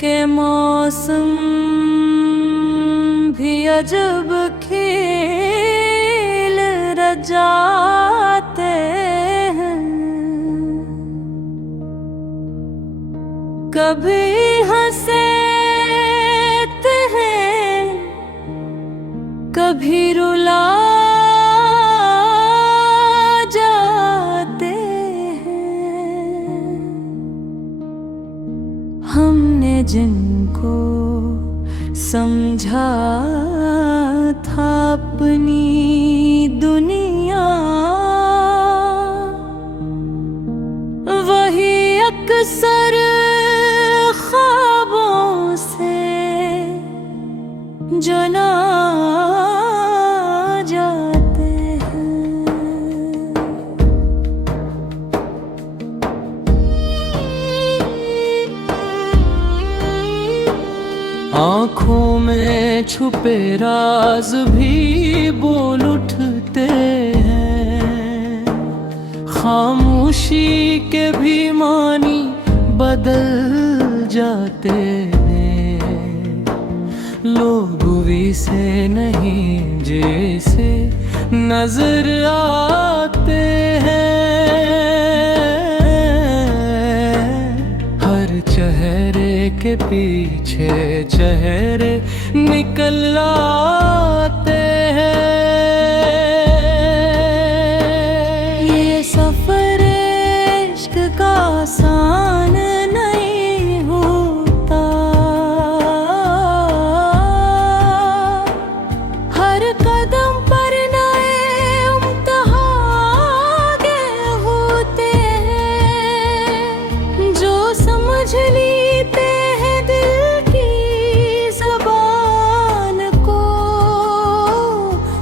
के मौसम भी अजब खेल रचाते हैं। कभी हंसते हैं, कभी रुला जाते हैं। हमने जिनको समझा था अपनी दुनिया, वही अक्सर ख्वाबों से जना जाते हैं। आँखों में छुपे राज भी बोल उठते हैं। खामोशी के भी मानी बदल जाते हैं। लोग भी से नहीं जैसे नजर आते हैं। हर चेहरे के पीछे चेहरे निकल आते हैं। ये सफर इश्क का आसान नहीं होता। हर कदम पर नए इम्तिहान होते हैं। जो समझ लेते हैं दिल की ज़बान को,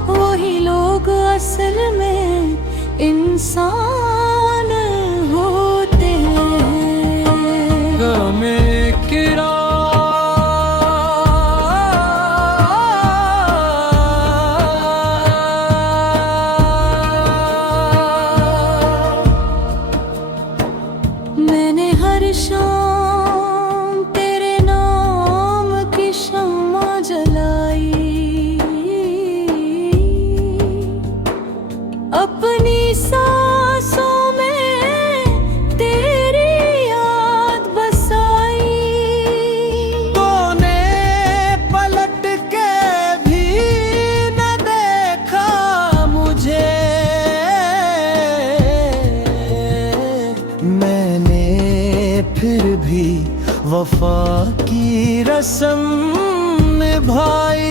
वही लोग असल में इंसान होते हैं। गमे किरा मैंने हर शाम तेरे नाम की शम्मा जलाई। अपनी सांसों में तेरी याद बसाई। तूने पलट के भी न देखा मुझे। मैंने फिर भी वफा की रस्म निभाई।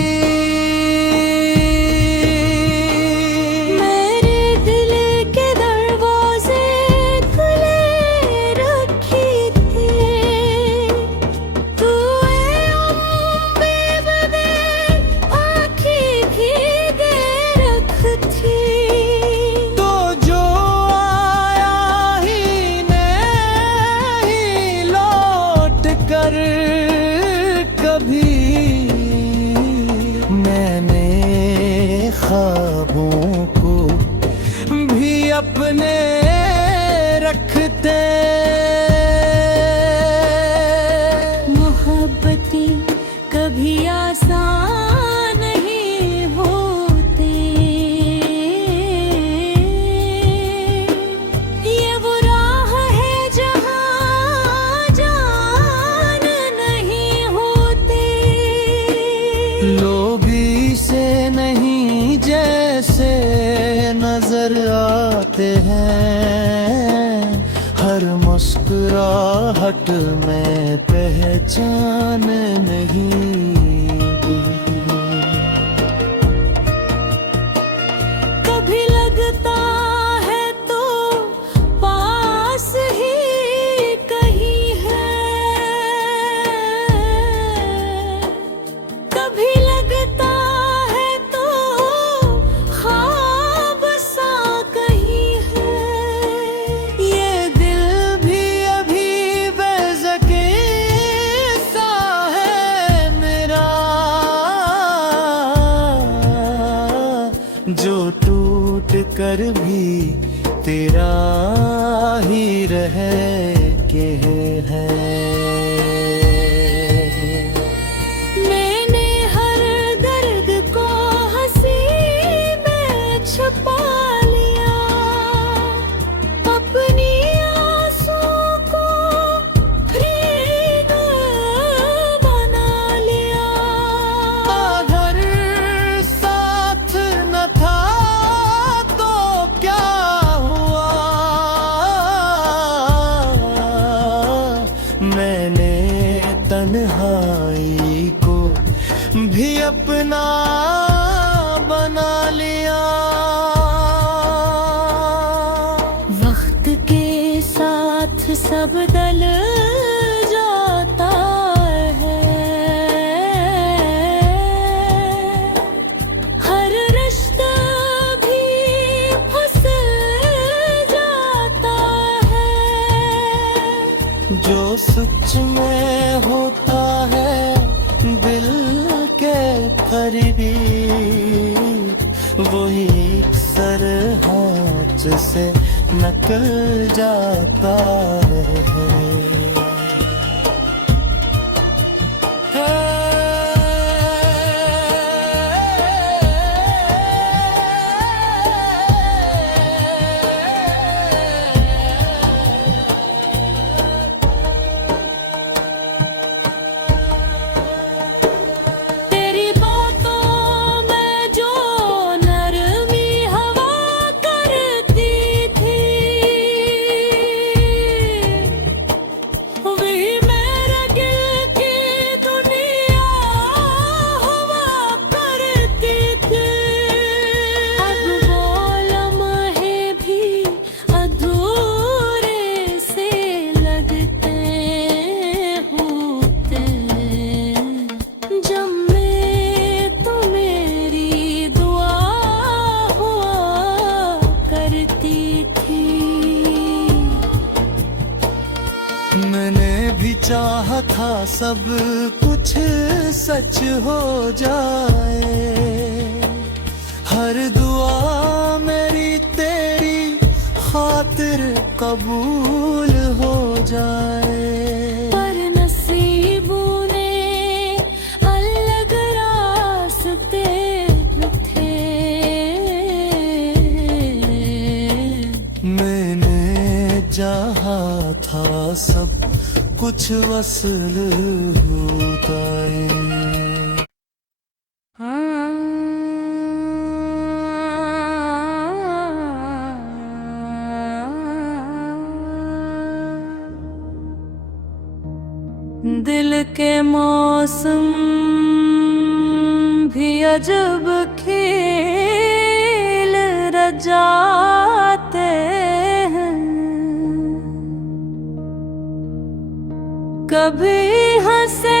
मेरे दिल के दरवाजे खुले रखे थे। तू बेबदे आँखें भीगे रखती। तो जो आया ही नहीं लौट कर कभी। मैंने ख्वाबों को भी अपने रखते। मोहब्बतें कभी आसान नहीं होते। ये वो राह है जहाँ जान नहीं होते। लोभी से नहीं जैसे नजर आते हैं। हर मुस्कुराहट में पहचान नहीं। कभी लगता है तो पास ही कहीं है। कभी लगता है तो ख्वाब सा कहीं है। ये दिल भी अभी बेज़के सा है मेरा। जो टूट कर भी तेरा ही रह के है। भी अपना बना लिया। वक्त के साथ सब बदल जाता है, हर रिश्ता भी फिसल जाता है। जो सच में होता है दिल के करीबी, वही अक्सर हाथ से निकल जाता है। मैंने भी चाहा था सब कुछ सच हो जाए, हर दुआ मेरी तेरी खातिर कबूल हो जाए। पर नसीबों ने अलग रास्ते थे, मैंने चाहा था सब कुछ वसल होता है। दिल के मौसम भी अजब खेल रचाते हैं, कभी हंसते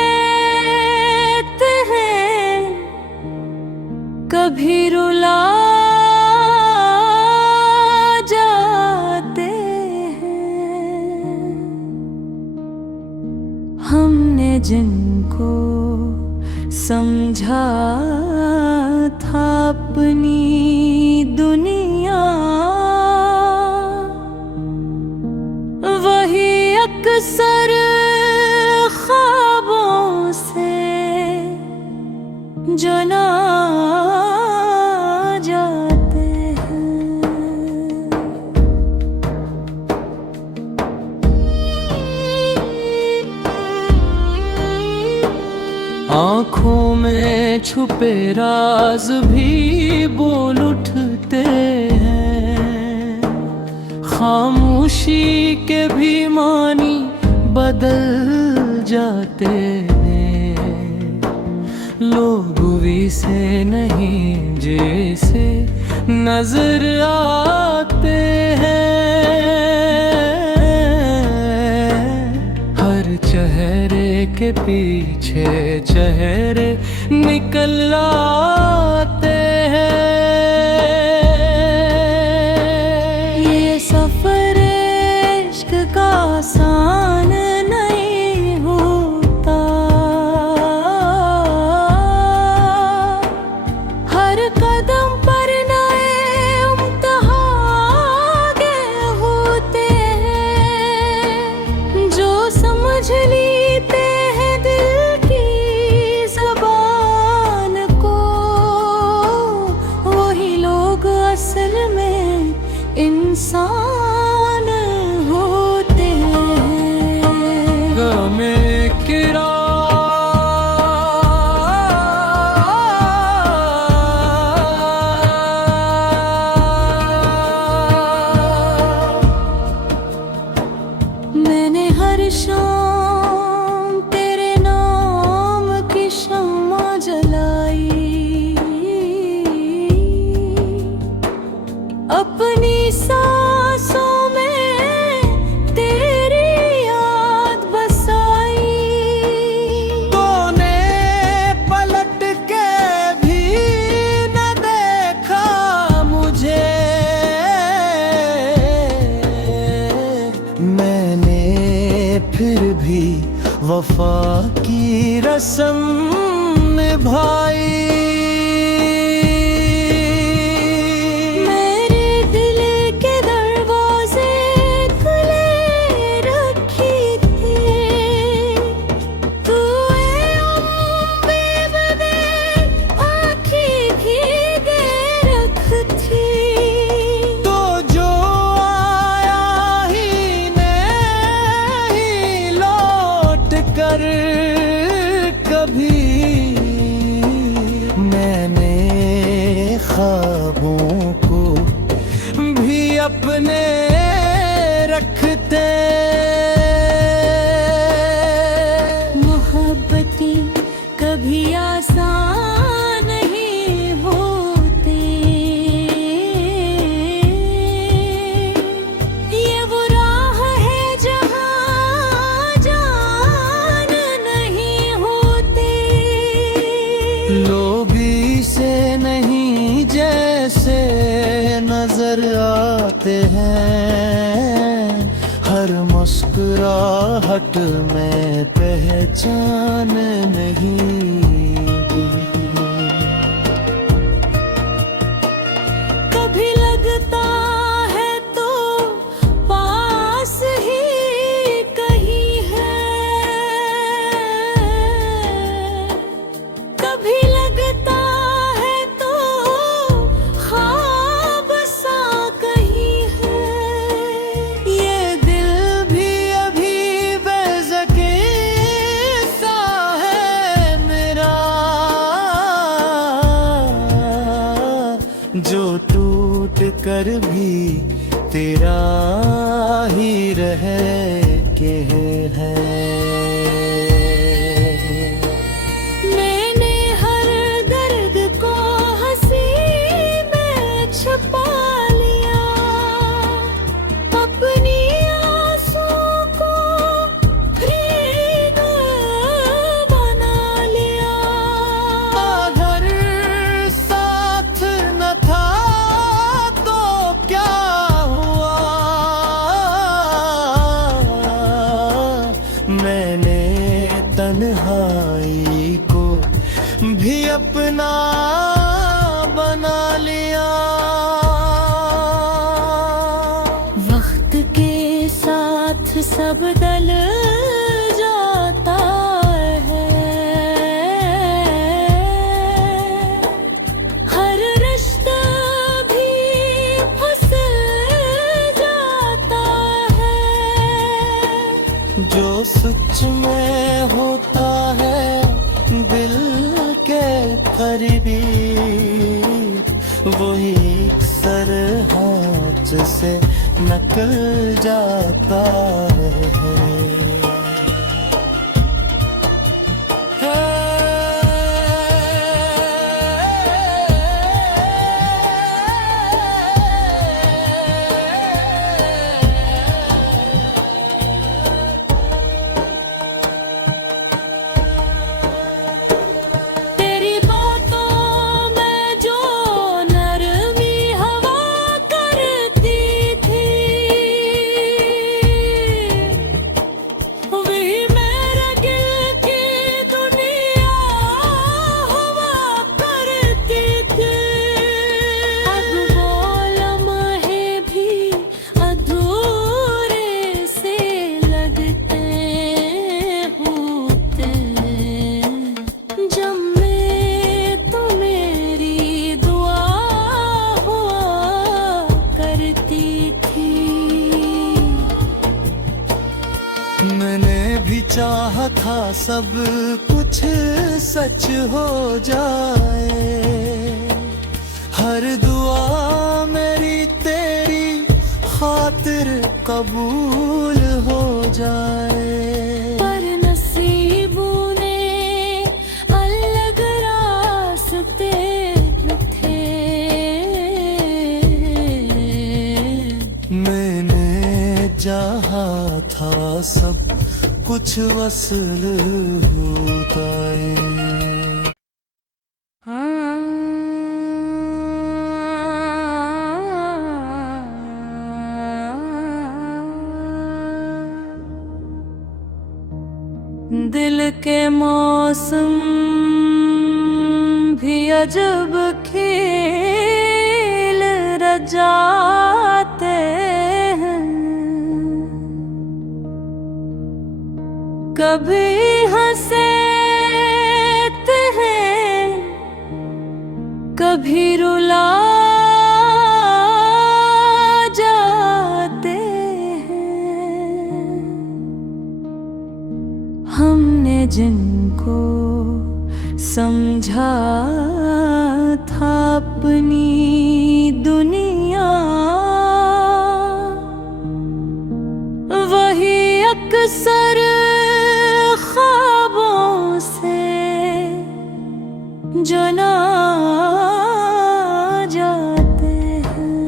हैं कभी रुला जाते हैं। हमने जिनको समझा था अपनी दुनिया, वही अक्सर ख्वाबों से जना जाते हैं। आँखों में छुपे राज भी बोल उठते हैं, खामोशी के भी मानी बदल जाते हैं। लोग भी से नहीं जैसे नजर आते हैं, हर चेहरे के पीछे चेहरे निकल आते हैं। ये सफर इश्क का आसान नहीं होता, हर कदम पर नए इम्तिहान होते हैं। जो समझ लीते हैं दिल की ज़बान को, वफा की रस्म निभाई। मेरे दिल के दरवाजे खुले रखी थे, तू बेबदे आँखें भी दे रख थी। तो जो आया ही नहीं लौट कर कभी, मैंने ख्वाबों को भी अपने रखते। मोहब्बतें कभी आसान नहीं होते, ये वो राह है जहाँ जान नहीं होते। लोभी से नहीं जैसे नजर आते हैं, हर मुस्कुराहट में पहचान नहीं। कभी लगता है तो पास ही कहीं है, कभी लगता है तो ख्वाब सा कहीं है। ये दिल भी अभी बेज़के सा है मेरा, जो टूट कर भी तेरा ही रह के है। मैंने हर दर्द को हंसी में छुपा लिया, अपनी आंसुओं को रीत बना लिया। अगर साथ न था तो क्या हुआ, मैंने तन्हाई को भी अपना बना लिया। वक्त के साथ सब बदल जाता है, हर रिश्ता भी फिसल जाता है। जो सच में होता है दिल के करीबी, वही अक्सर हाथ से निकल जाता है। तेरी बातों में जो नरमी हवा करती थी, वही मेरे दिल की दुनिया हुआ करती थी। अब वो लम्हे भी अधूरे से लगते होते, जब मैं तो मेरी दुआ हुआ करती थी। मैंने भी चाहा था सब कुछ सच हो जाए, हर दुआ मेरी तेरी खातिर कबूल हो जाए। पर नसीबों ने अलग रास्ते थे, मैंने जहा था सब कुछ वसल होता है। दिल के मौसम भी अजब खेल रचाते हैं। कभी हंसते हैं, कभी रुला जाते हैं। हमने जिनको समझा था अपनी दुनिया, वही अक्सर ख्वाबों से जना जाते हैं।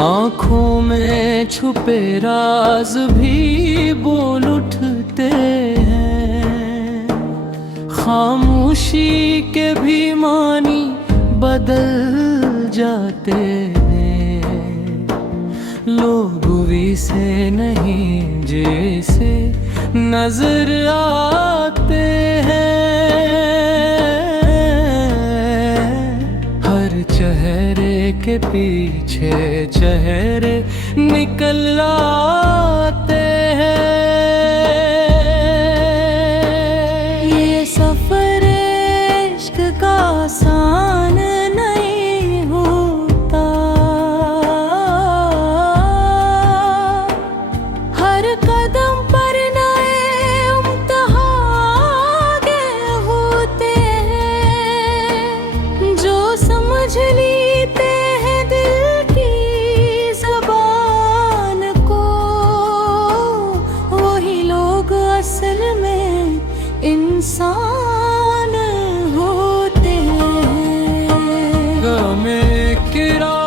आँखों में छुपे राज भी बोल उठते हैं। खामोशी के भी मानी बदल जाते हैं। लोग भी से नहीं जैसे नजर आते हैं। हर चेहरे के पीछे चेहरे निकल आते हैं। ये सफर इश्क का आसान नहीं होता। हर कदम पर नए इम्तिहान होते हैं। जो समझ लेते हैं दिल की ज़बान को, वही लोग असल में इंसान होते हैं। गमे किरा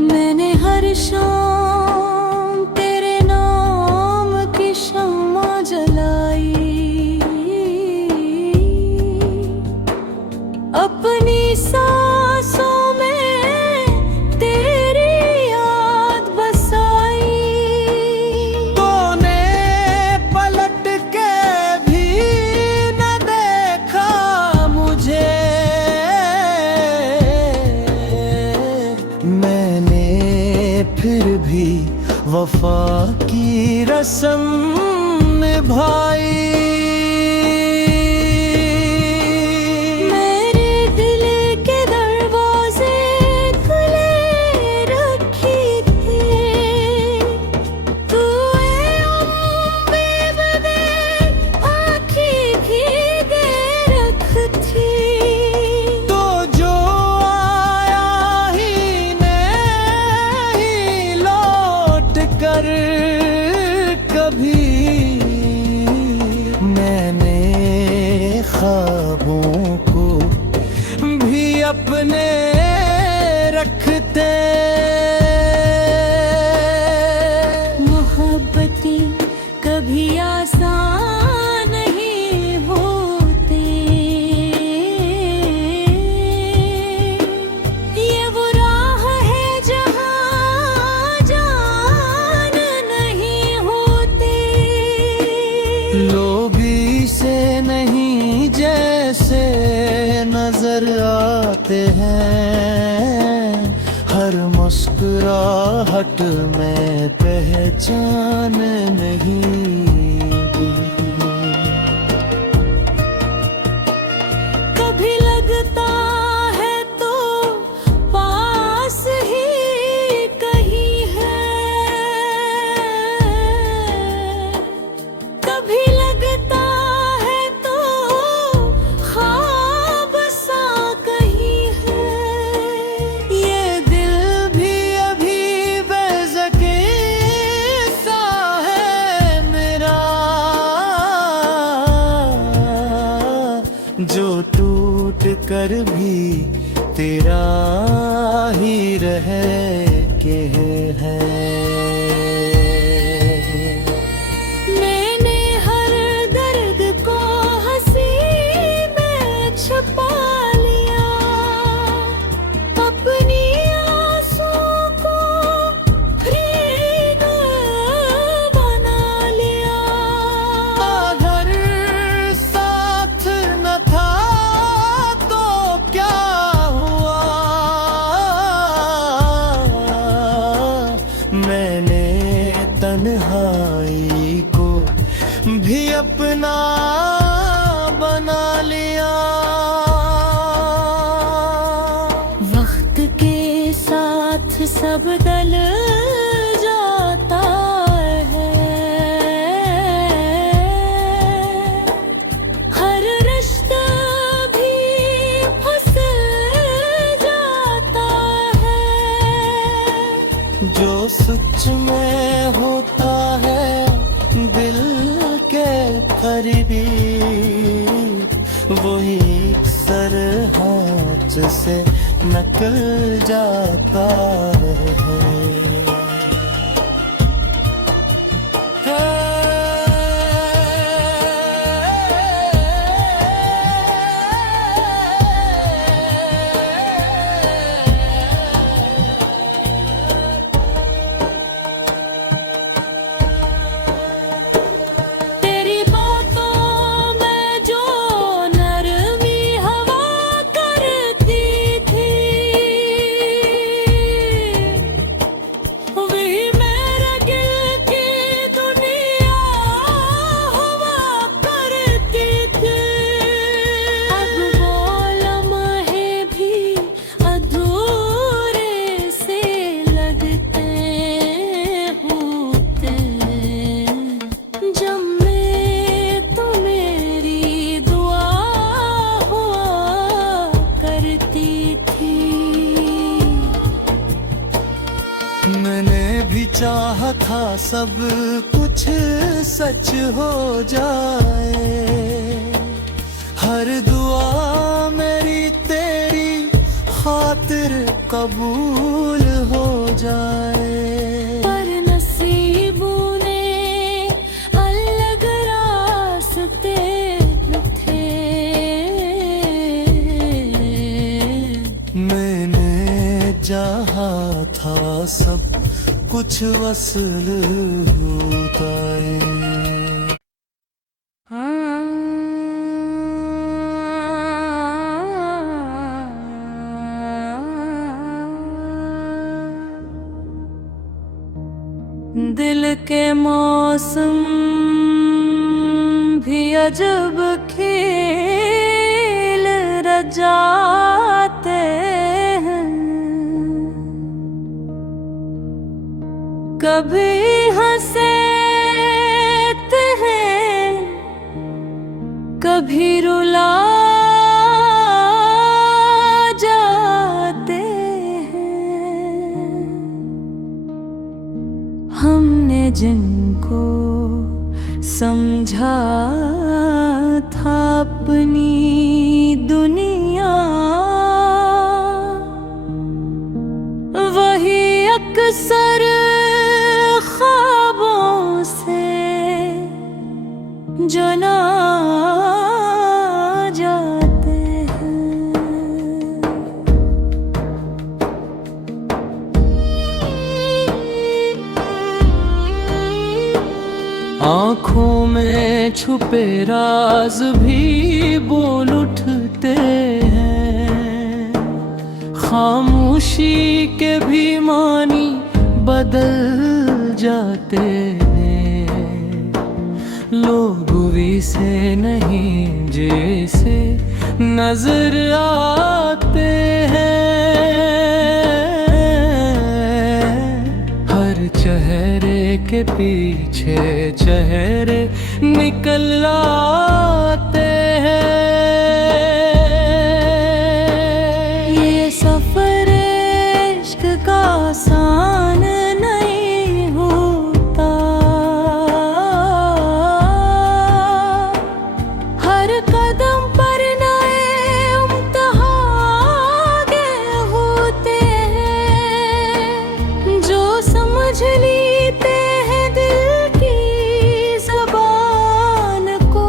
मैंने हर शाम तेरे नाम की शम्मा जलाई। अपनी सांसों में तेरी याद बसाई। तूने पलट के भी न देखा मुझे। मैंने फिर भी वफा की रस्म निभाई। मेरे दिल के दरवाजे खुले रखी थे। तू बेबदे आँखें भीगे रखती। तो जो आया ही नहीं लौट कर कभी। मैंने ख्वाबों को भी अपने रखते। मोहब्बती कभी आसान नहीं होते। ये वो राह है जहाँ जान नहीं होते। लोभी से नहीं जैसे नजर आते हैं। हर मुस्कुराहट में पहचान नहीं। कभी लगता है तो पास ही कहीं है। कभी लगता है तो ख्वाब सा कहीं है। ये दिल भी अभी बेज़के सा है मेरा। जो टूट कर भी तेरा ही रह के है। बना लिया। वक्त के साथ सब बदल जाता है, हर रिश्ता भी फिसल जाता है। जो सच में होता है दिल के करीबी, वही अक्सर हाथ से निकल जाता है। तेरी बातों में जो नरमी हवा करती थी, वही मेरे दिल की दुनिया हुआ करती थी। अब वो लम्हे भी अधूरे से लगते होते, जब मैं तो मेरी दुआ हुआ करती थी। मैंने भी चाहा था सब कुछ सच हो जाए, हर दुआ मेरी तेरी खातिर कबूल हो जाए। पर नसीबों ने अलग रास्ते थे, मैंने चाहा था सब कुछ वसल होता है। दिल के मौसम भी अजब खेल रचाते हैं, कभी हंसते हैं, कभी रुला जाते हैं। हमने जिनको समझा था अपनी दुनिया, वही अक्सर ख्वाबों से जना जाते हैं। आँखों में छुपे राज भी बोल उठते हैं, खामोशी के भी मानी बदल जाते हैं। लोग भी से नहीं जैसे नजर आते हैं, हर चेहरे के पीछे चेहरे निकल आते हैं। ये सफर इश्क का आसान नहीं होता, हर कदम पर नए इम्तिहान होते हैं। जो समझ लेते हैं दिल की ज़बान को,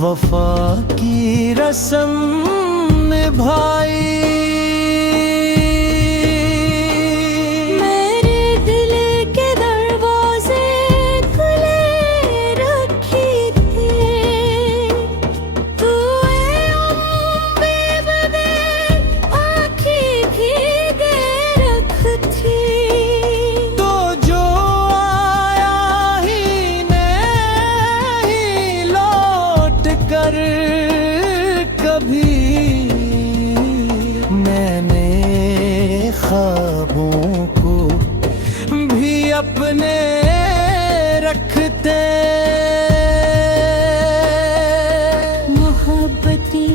वफा की रस्म निभाई। मेरे दिल के दरवाजे खुले रखे थे, तू बेबदे आँखें भीगे रखती। तो जो आया ही नहीं लौट कर कभी, मैंने ख्वाबों को भी अपने रखते। मोहब्बतें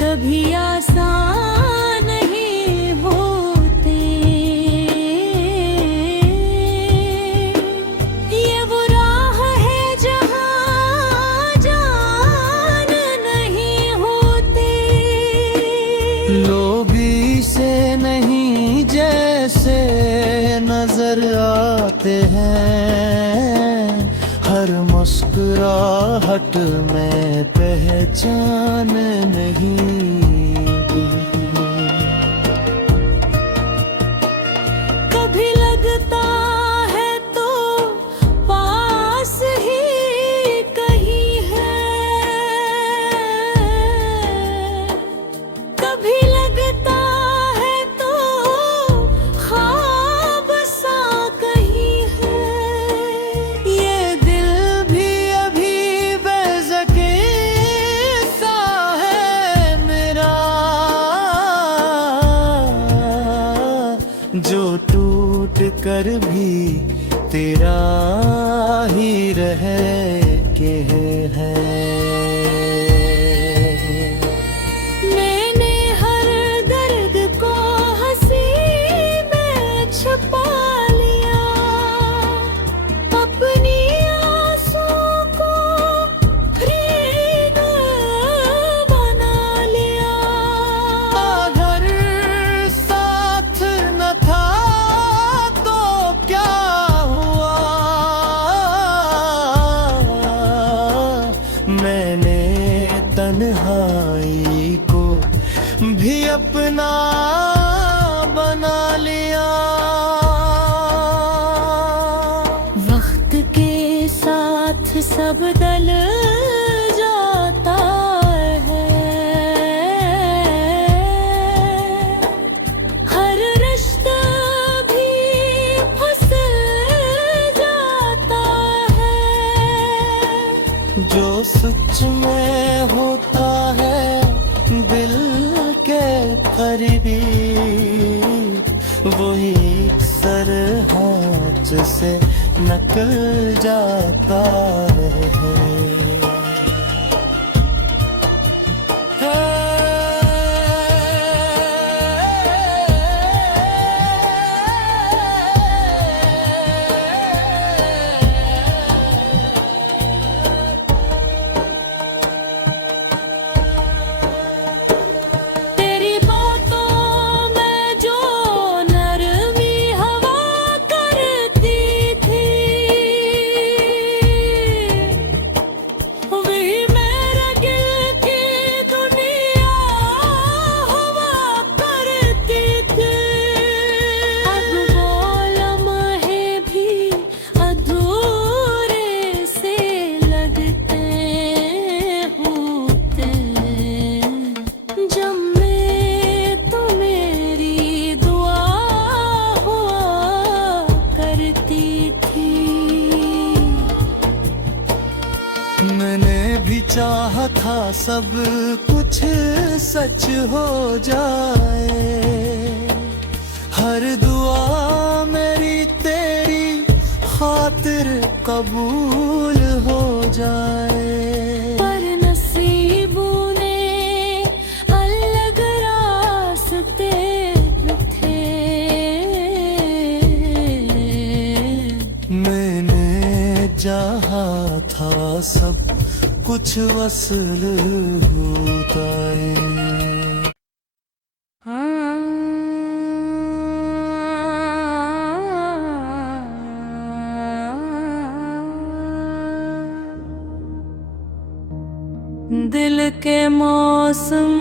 कभी आसान नहीं होते, ये वो राह है जहाँ जान नहीं होते। लोभी से नहीं जैसे नजर आते हैं, हर मुस्कुराहट में पहचान नहीं। कभी लगता है तो पास ही कहीं है, कभी लगता है तो ख्वाब सा कहीं है। ये दिल भी अभी बेज़के सा है मेरा, जो टूट कर भी तेरा ही रह के है। मैंने हर दर्द को हंसी में छुपा लिया, अपनी आंसुओं को रीग बना लिया। अगर साथ न था तो क्या हुआ, मैंने तन्हाई को भी अपना बना लिया। वक्त के साथ सब बदल जाता है, हर रिश्ता भी फिसल जाता है। जो सच में होता है दिल के करीबी, वही अक्सर हाथ से निकल जाता तेरी बातों में जो नरमी हवा करती थी, वही मेरे दिल की दुनिया हुआ करती थी। अब वो लम्हे भी अधूरे से लगते होते, जब मैं तो मेरी दुआ हुआ करती थी। मैंने भी चाहा था सब कुछ सच हो जाए, हर दुआ मेरी तेरी खातिर कबूल हो जाए। पर नसीबों ने अलग रास्ते थे, मैंने चाहा था सब कुछ वसल होता है। के मौसम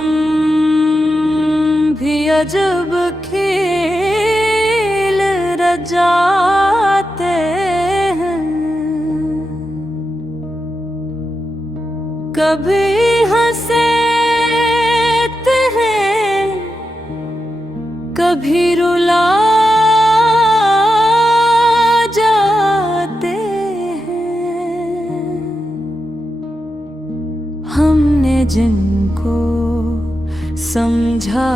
भी अजब खेल रचाते हैं। कभी हंसते हैं, कभी रुला जाते हैं। हमने जिनको समझा